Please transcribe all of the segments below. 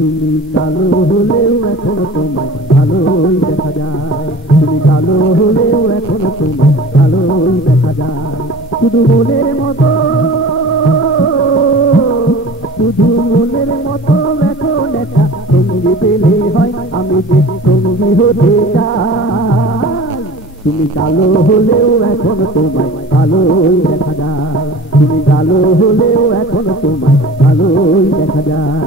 তুমি কালো হলেও এখনো তোমায় ভালোই দেখা যায়। তুমি কালো হলেও এখনো তোমায় ভালোই দেখা যায়। শুধু মনের মতো, শুধু মনের মতো এখন একটা সঙ্গী পেলে হয়, আমি যে সঙ্গী হতে চাই। তুমি কালো হলেও এখনো তোমায় ভালোই দেখা যায়। তুমি কালো হলেও এখনো তোমায় ভালোই দেখা যায়।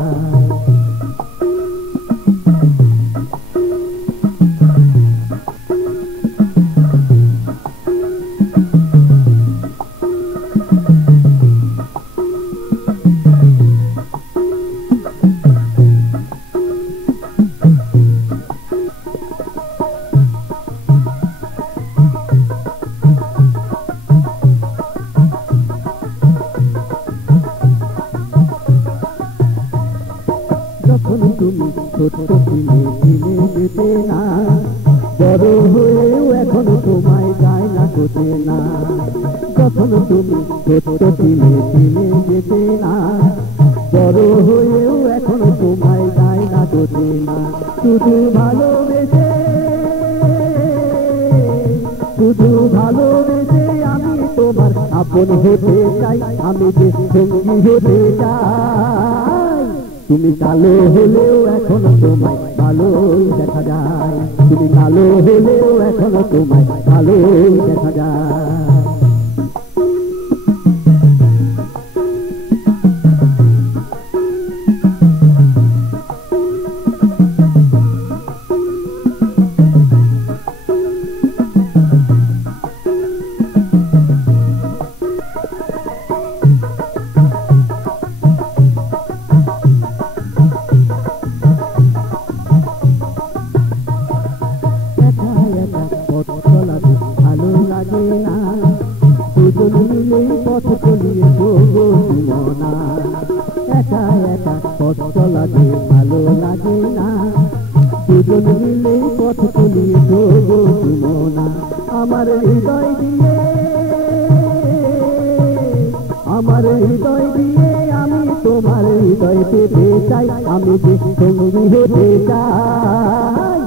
যখন তুমি ছোট ছিলে চিনে যেতে না, বড় হয়েও এখনো তোমায় যায় না কোতে না। যখন তুমি ছোট ছিলে চিনে যেতে না, বড় হয়েও এখনো তোমায় যায় না কোতে না। শুধু ভালোবেসে, শুধু ভালোবেসে আমি তোমার আপন হতে চাই, আমি যে সঙ্গী হতে চাই। তুমি কালো হলেও এখনো তোমায় ভালোই দেখা যায়। তুমি কালো হলেও এখনো তোমায় ভালোই দেখা যায়। ভালো লাগে না, দুজন মিলেই পথ চলিয়ে যাবো জীবনা। একা একা পথ চলাতে ভালো লাগে না, দুজন মিলেই পথ চলিয়ে যাবো জীবনা। আমার হৃদয় দিয়ে, আমার হৃদয় দিয়ে আমি তোমার হৃদয় পেতে চাই, আমি যে সঙ্গী হতে চাই।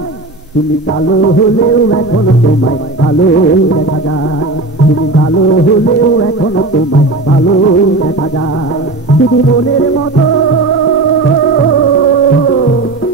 তুমি কালো হলেও এখনো তোমায় ভালোই দেখা যায়। তুমি কালো হলেও এখনো তোমায় ভালোই দেখা যায়। শুধু মনের মতো,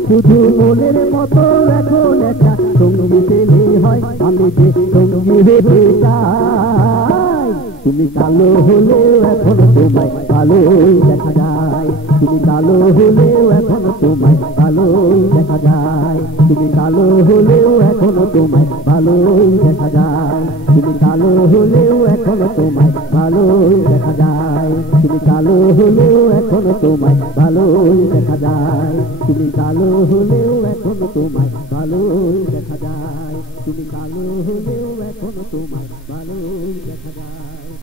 শুধু মনের মতো এখন একটা সঙ্গী পেলে হয়, আমি যে সঙ্গী হতে চাই। তুমি কালো হলেও এখনো তোমায় ভালোই দেখা যায়। তুমি কালো হলেও এখনো তোমায় ভালোই দেখা যায়। তুমি কালো হলেও এখনো তোমায় ভালোই দেখা যায়। তুমি কালো হলেও এখনো তোমায় ভালোই দেখা যায়। তুমি কালো হলেও এখনো তোমায় ভালোই দেখা যায়। তুমি কালো হলেও এখনো তোমায় ভালোই দেখা যায়। তুমি কালো হলেও এখনো তোমায় ভালোই দেখা যায়।